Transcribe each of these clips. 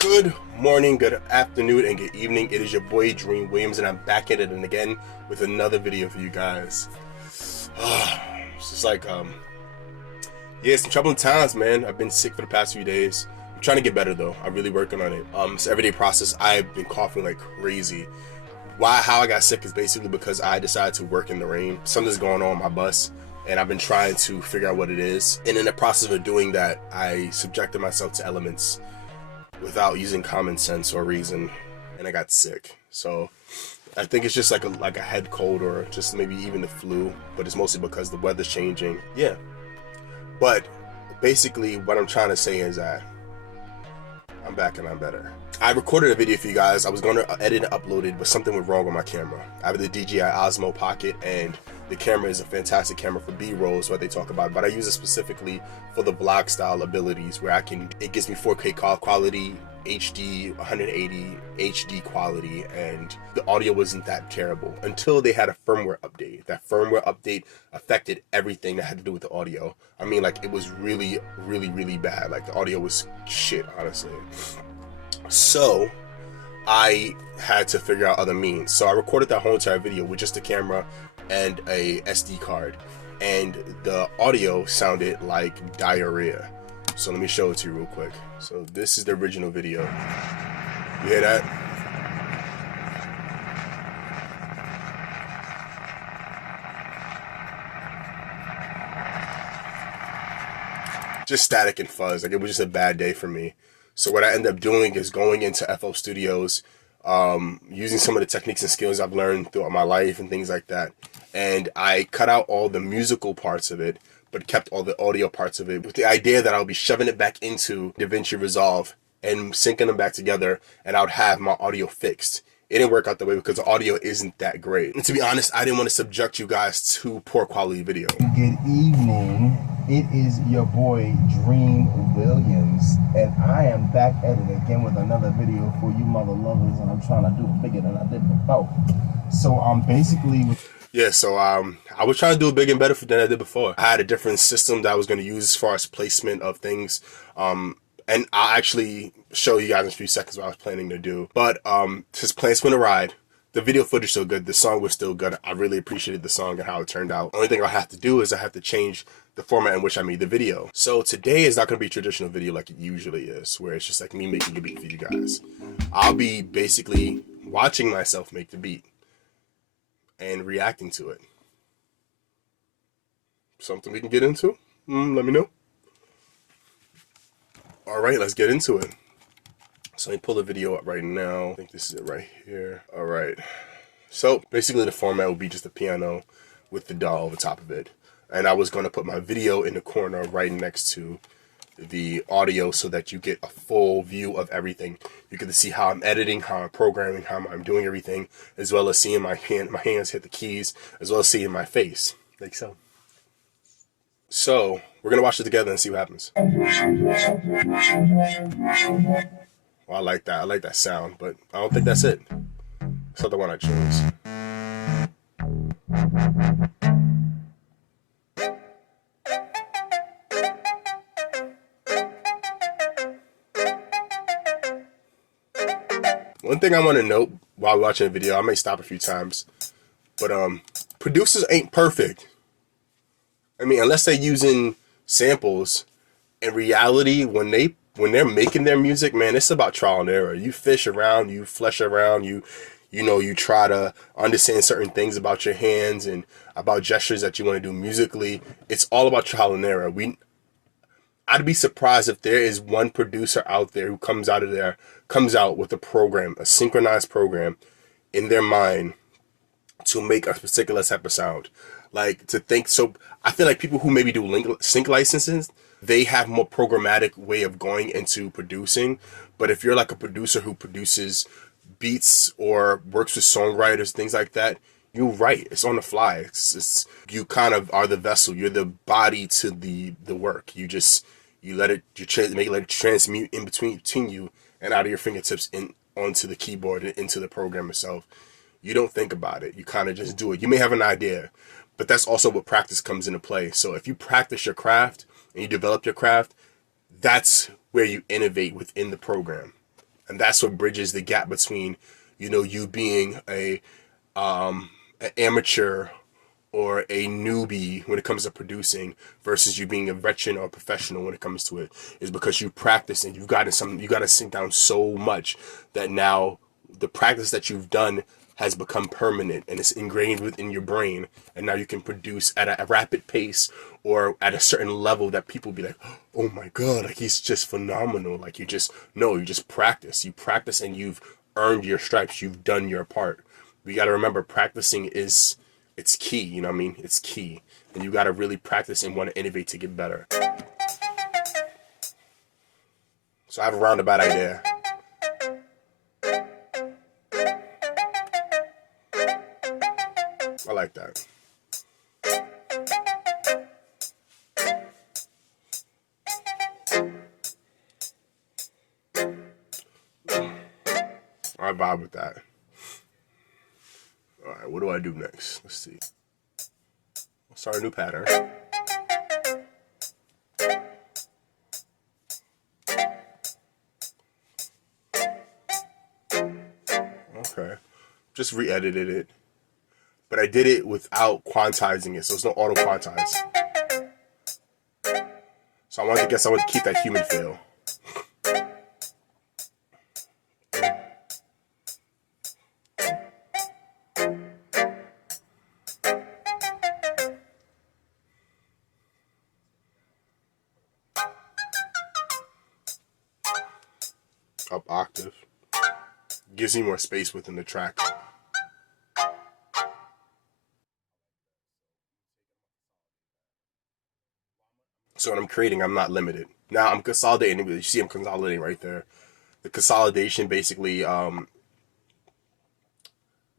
Good morning, good afternoon, and good evening. It is your boy Dream Williams, and I'm back at it and again with another video for you guys. It's just like yeah, some troubling times, man. I've been sick for the past few days. I'm trying to get better though. I'm really working on it. It's an everyday process. I've been coughing like crazy. How I got sick is basically because I decided to work in the rain. Something's going on my bus, and I've been trying to figure out what it is. And in the process of doing that, I subjected myself to elements without using common sense or reason, and I got sick. So I think it's just like a head cold or just maybe even the flu, but it's mostly because the weather's changing. Yeah. But basically what I'm trying to say is that I'm back and I'm better. I recorded a video for you guys. I was going to edit and upload it, but something went wrong with my camera. I have the DJI Osmo Pocket, and the camera is a fantastic camera for B-roll is what they talk about, but I use it specifically for the vlog style abilities where it gives me 4K quality, HD, 180 HD quality, and the audio wasn't that terrible until they had a firmware update. That firmware update affected everything that had to do with the audio. I mean, like, it was really, really, really bad. Like, the audio was shit, honestly. So I had to figure out other means. So I recorded that whole entire video with just a camera and a SD card, and the audio sounded like diarrhea. So let me show it to you real quick. So this is the original video. You hear that? Just static and fuzz. Like, it was just a bad day for me. So what I end up doing is going into FL Studios, using some of the techniques and skills I've learned throughout my life and things like that. And I cut out all the musical parts of it, but kept all the audio parts of it with the idea that I'll be shoving it back into DaVinci Resolve and syncing them back together, and I would have my audio fixed. It didn't work out the way because the audio isn't that great. And to be honest, I didn't want to subject you guys to poor quality video. Good evening. It is your boy Dream Williams, and I am back at it again with another video for you mother lovers, and I'm trying to do it bigger than I did before. So I'm basically I was trying to do it big and better than I did before. I had a different system that I was going to use as far as placement of things. And I'll actually show you guys in a few seconds what I was planning to do. But his plans went awry. The video footage was still good. The song was still good. I really appreciated the song and how it turned out. Only thing I have to do is I have to change the format in which I made the video. So today is not going to be a traditional video like it usually is, where it's just like me making a beat for you guys. I'll be basically watching myself make the beat and reacting to it. Something we can get into? Let me know. All right, let's get into it. So let me pull the video up right now. I think this is it right here. All right. So basically the format will be just a piano with the DAW over top of it. And I was going to put my video in the corner right next to the audio so that you get a full view of everything. You get to see how I'm editing, how I'm programming, how I'm doing everything, as well as seeing my hands hit the keys, as well as seeing my face, like so. So we're gonna watch it together and see what happens. Well, I like that. I like that sound, but I don't think that's it. It's not the one I chose. One thing I want to note while watching the video, I may stop a few times, but producers ain't perfect. I mean, unless they're using samples, in reality, when they're making their music, man, it's about trial and error. You fish around, you flesh around, you try to understand certain things about your hands and about gestures that you want to do musically. It's all about trial and error. I'd be surprised if there is one producer out there who comes out with a program, a synchronized program in their mind to make a particular type of sound. Like, to think, so I feel like people who maybe do sync licenses, they have more programmatic way of going into producing. But if you're like a producer who produces beats or works with songwriters, things like that, you write. It's on the fly. It's you kind of are the vessel. You're the body to the work. Let it transmute in between you and out of your fingertips onto the keyboard and into the program itself. You don't think about it. You kind of just do it. You may have an idea, but that's also what practice comes into play. So if you practice your craft and you develop your craft, that's where you innovate within the program. And that's what bridges the gap between, you being an amateur or a newbie when it comes to producing versus you being a veteran or a professional when it comes to it, is because you practice and you got to sink down so much that now the practice that you've done has become permanent and it's ingrained within your brain, and now you can produce at a rapid pace or at a certain level that people be like, oh my god, like he's just phenomenal. Like you just practice, and you've earned your stripes, you've done your part. We got to remember, practicing it's key, you know what I mean? It's key. And you got to really practice and want to innovate to get better. So I have a roundabout idea. I like that. I vibe with that. All right, what do I do next? Let's see. I'll start a new pattern. Okay. Just re-edited it. But I did it without quantizing it, so it's no auto quantize. So I wanted to keep that human feel. Up octave. Gives me more space within the track. So when I'm creating, I'm not limited. Now I'm consolidating. You see I'm consolidating right there. The consolidation basically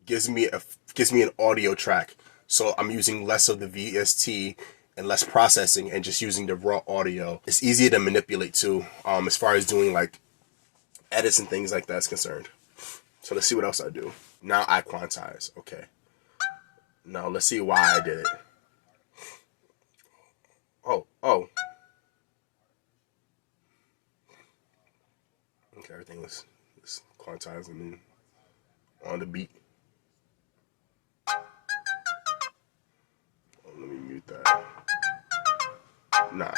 gives me an audio track. So I'm using less of the VST and less processing and just using the raw audio. It's easier to manipulate too, as far as doing like edits and things like that's concerned. So let's see what else I do. Now I quantize. Okay. Now let's see why I did it. Oh. Okay, everything was quantized and then on the beat. Oh, let me mute that. Nah.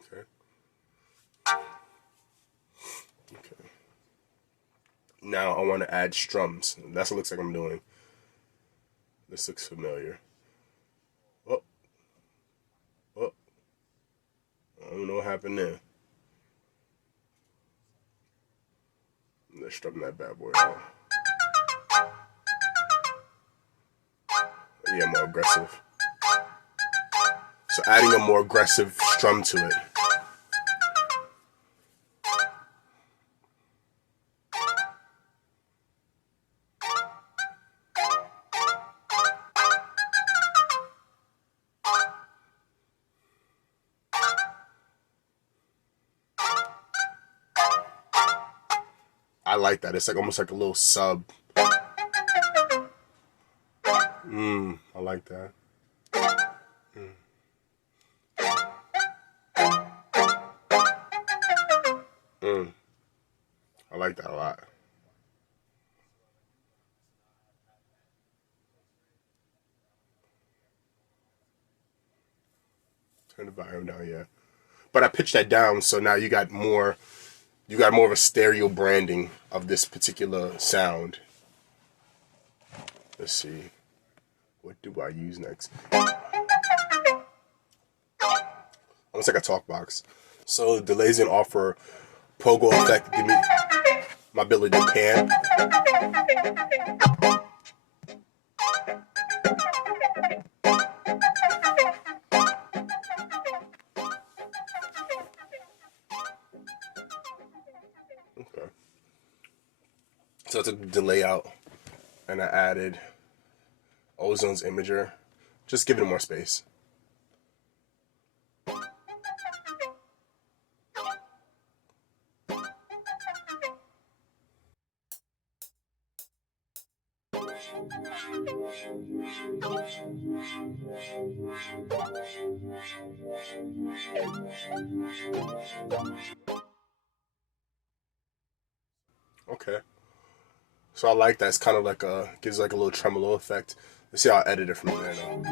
Okay. Okay. Now I want to add strums. That's what it looks like I'm doing. This looks familiar. Oh. Oh. I don't know what happened there. Let's strum that bad boy out. Yeah, more aggressive. So adding a more aggressive strum to it. I like that. It's like almost like a little sub. I like that. I like that a lot. Turn the volume down, yeah. But I pitched that down, so now you got more of a stereo branding of this particular sound. Let's see. What do I use next? Almost like a talk box. So delays and offer pogo effect give me my ability to pan. Okay. So I took the delay out and I added Ozone's imager. Just giving it more space. Okay. So I like that. It's kind of like gives like a little tremolo effect. Let's see how I edit it from there though.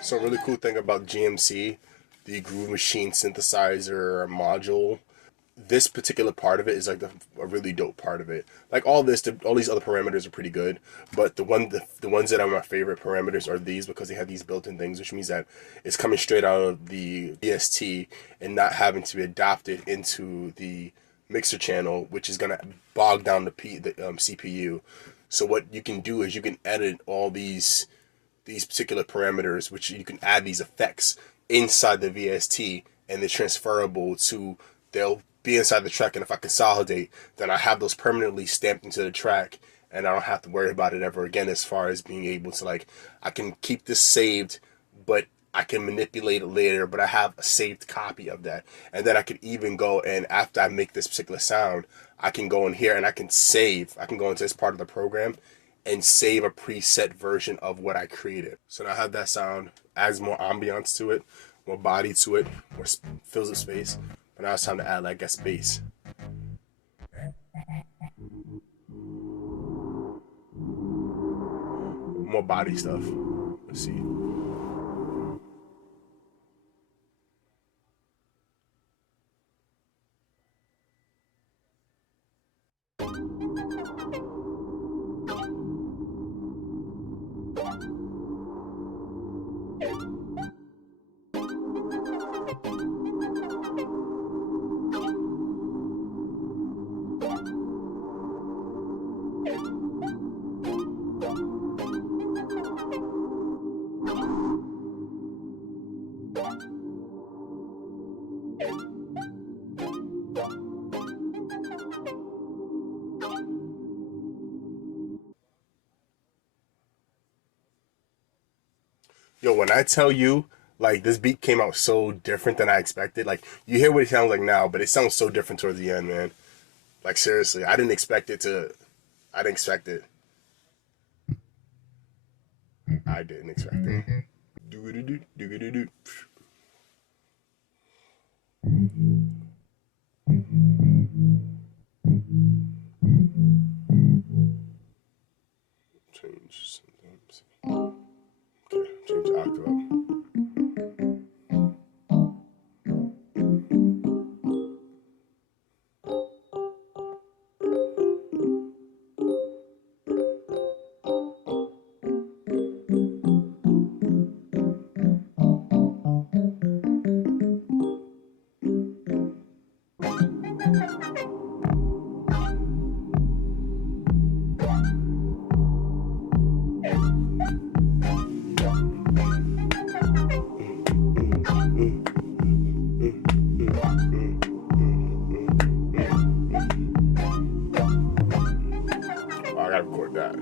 So a really cool thing about GMC, the Groove Machine synthesizer module, this particular part of it is like a really dope part of it. Like all these other parameters are pretty good, but the ones that are my favorite parameters are these, because they have these built-in things, which means that it's coming straight out of the VST and not having to be adapted into the mixer channel, which is gonna bog down the CPU. So what you can do is you can edit all these particular parameters, which you can add these effects inside the VST, and they're transferable to, they'll be inside the track, and if I consolidate, then I have those permanently stamped into the track, and I don't have to worry about it ever again, as far as being able to, like, I can keep this saved, but I can manipulate it later, but I have a saved copy of that. And then I can even go, and after I make this particular sound, I can go in here and I can go into this part of the program and save a preset version of what I created. So now I have that sound, adds more ambiance to it, more body to it, more fills the space. But now it's time to add, like, guest bass. More body stuff. Let's see. Yo, when I tell you, like, this beat came out so different than I expected. Like, you hear what it sounds like now, but it sounds so different towards the end, man. Like, seriously, I didn't expect it. I didn't expect it. Do-do-do, do-do-do-do. Change sometimes. Okay, change the octave up. I gotta record that.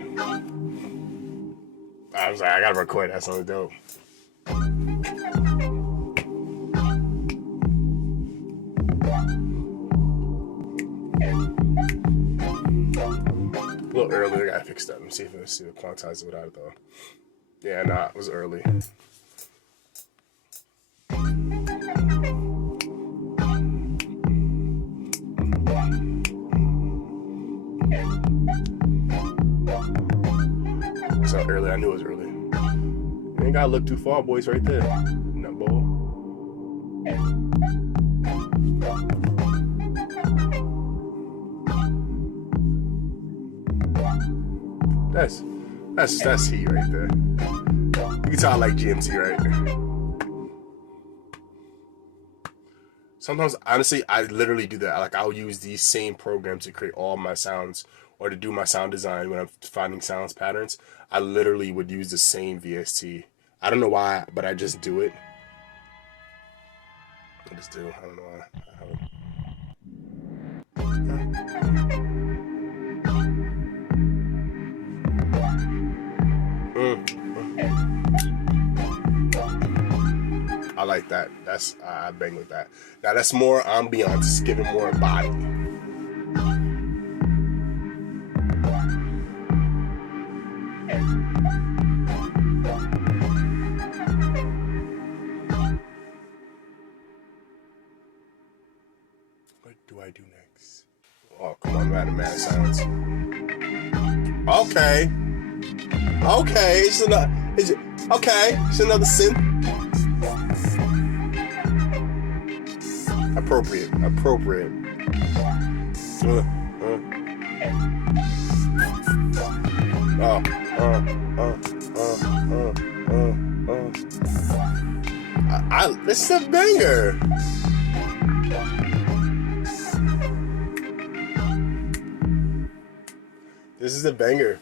I was like, I gotta record that. Sounds dope. A little early, I gotta fix that. Let me see if it quantizes without it though. Yeah, nah, it was early. So early, I knew it was early. You ain't gotta look too far, boys, right there. Nut bowl. That's heat right there. You can tell I like GMT, right? Sometimes, honestly, I literally do that. Like, I'll use these same programs to create all my sounds, or to do my sound design when I'm finding sounds patterns. I literally would use the same VST. I don't know why, but I just do it. I just do. I don't know why. I like that. I bang with that. Now that's more ambiance, giving more body. What do I do next? Oh, come on, mad sounds. Okay. Okay, it's another. It's another synth. Appropriate. This is a banger. This is a banger.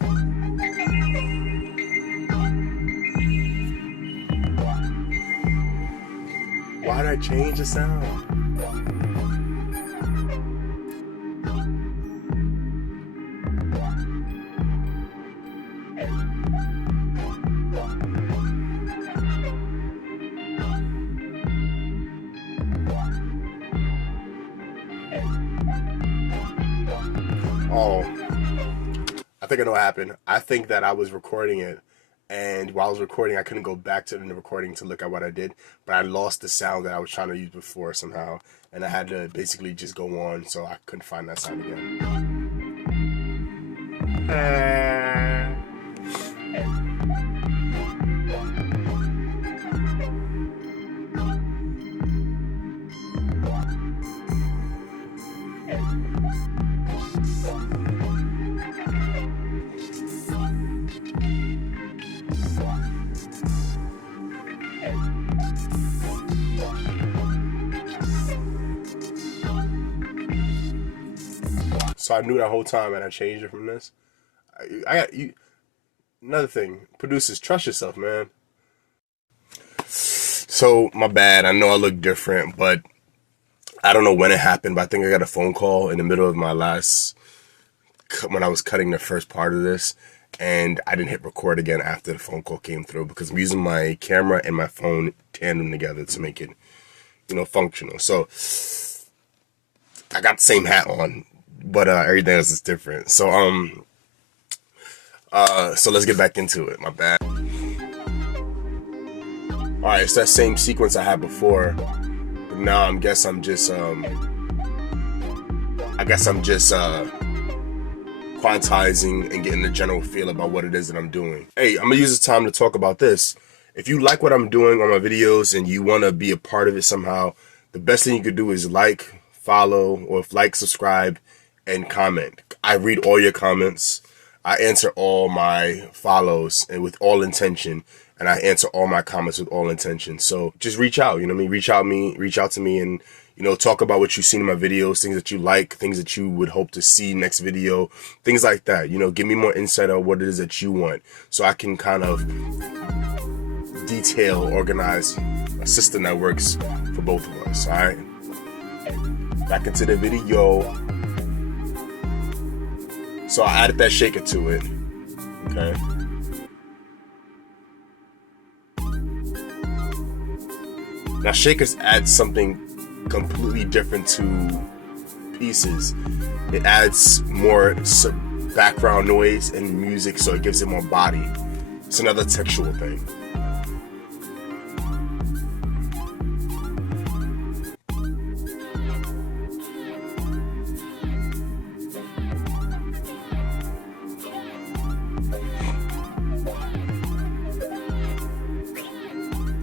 Why'd I change the sound? Oh, I think I know what happened. I think that I was recording it, and while I was recording, I couldn't go back to the recording to look at what I did, but I lost the sound that I was trying to use before somehow, and I had to basically just go on, so I couldn't find that sound again. So I knew that whole time, and I changed it from this. I got you. Another thing, producers, trust yourself, man. So my bad. I know I look different, but I don't know when it happened. But I think I got a phone call in the middle of my when I was cutting the first part of this, and I didn't hit record again after the phone call came through because I'm using my camera and my phone tandem together to make it, functional. So I got the same hat on, but everything else is different. So so let's get back into it. My bad. All right, it's that same sequence I had before. But now I guess I'm just quantizing and getting the general feel about what it is that I'm doing. Hey, I'm gonna use this time to talk about this. If you like what I'm doing on my videos and you want to be a part of it somehow, the best thing you could do is like, follow, or subscribe, and comment. I read all your comments. I answer all my follows and with all intention, and I answer all my comments with all intention. So just reach out, reach out to me and, talk about what you've seen in my videos, things that you like, things that you would hope to see next video, things like that. Give me more insight on what it is that you want so I can kind of organize a system that works for both of us, all right? Back into the video. So I added that shaker to it, okay? Now shakers add something completely different to pieces. It adds more background noise and music, so it gives it more body. It's another textual thing.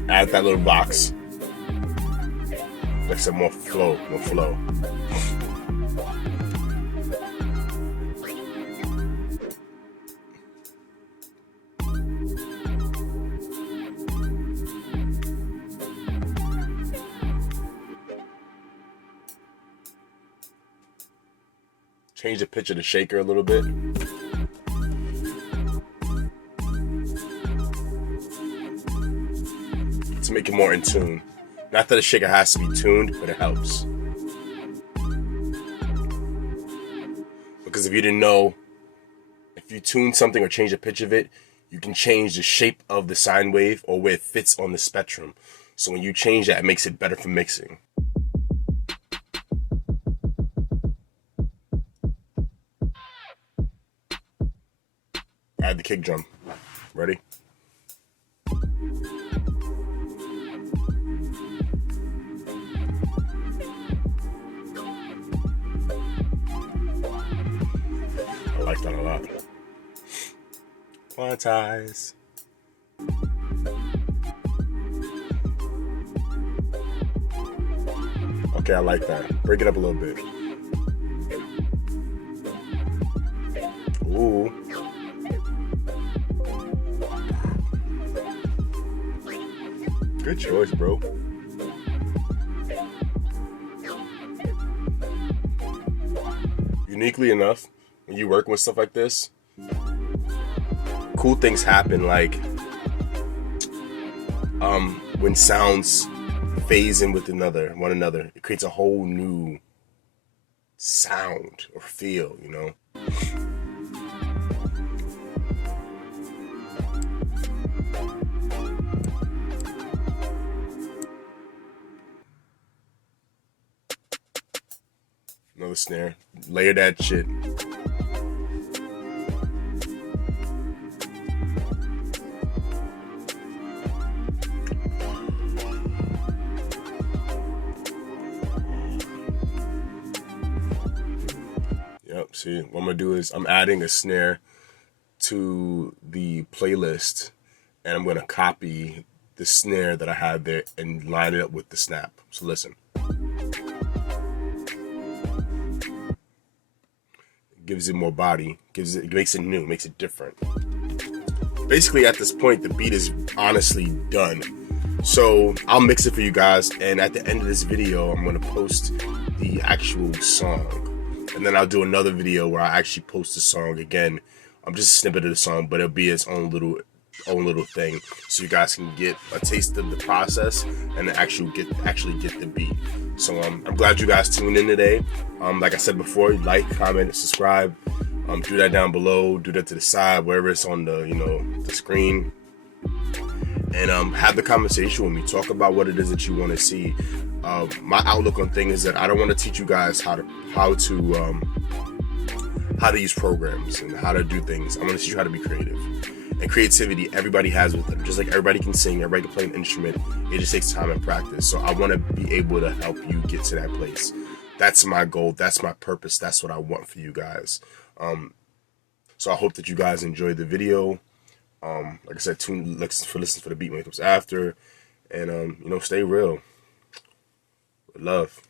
Add that little box. Makes it more flow. Change the pitch of the shaker a little bit. To make it more in tune. Not that a shaker has to be tuned, but it helps. Because if you didn't know, if you tune something or change the pitch of it, you can change the shape of the sine wave or where it fits on the spectrum. So when you change that, it makes it better for mixing. Add the kick drum. Ready? I like that a lot. Quantize. Okay, I like that. Break it up a little bit. Ooh. Good choice, bro. Uniquely enough, when you work with stuff like this, cool things happen, like when sounds phase in with one another, it creates a whole new sound or feel, you know. Another snare. Layer that shit. Yep, see, what I'm gonna do is I'm adding a snare to the playlist, and I'm gonna copy the snare that I had there and line it up with the snap. So listen. Gives it more body, it makes it new, makes it different. Basically, at this point, the beat is honestly done. So I'll mix it for you guys, and at the end of this video, I'm gonna post the actual song, and then I'll do another video where I actually post the song again. I'm just a snippet of the song, but it'll be its own little thing, so you guys can get a taste of the process and actually get the beat. So I'm glad you guys tuned in today. Like I said before, like, comment, subscribe. Do that down below. Do that to the side, wherever it's on the the screen. And have the conversation with me. Talk about what it is that you want to see. My outlook on things is that I don't want to teach you guys how to use programs and how to do things. I want to teach you how to be creative. And creativity, everybody has with them. Just like everybody can sing, everybody can play an instrument. It just takes time and practice. So I want to be able to help you get to that place. That's my goal. That's my purpose. That's what I want for you guys. So I hope that you guys enjoyed the video. Like I said, listen for the beat when it comes after. And, stay real. With love.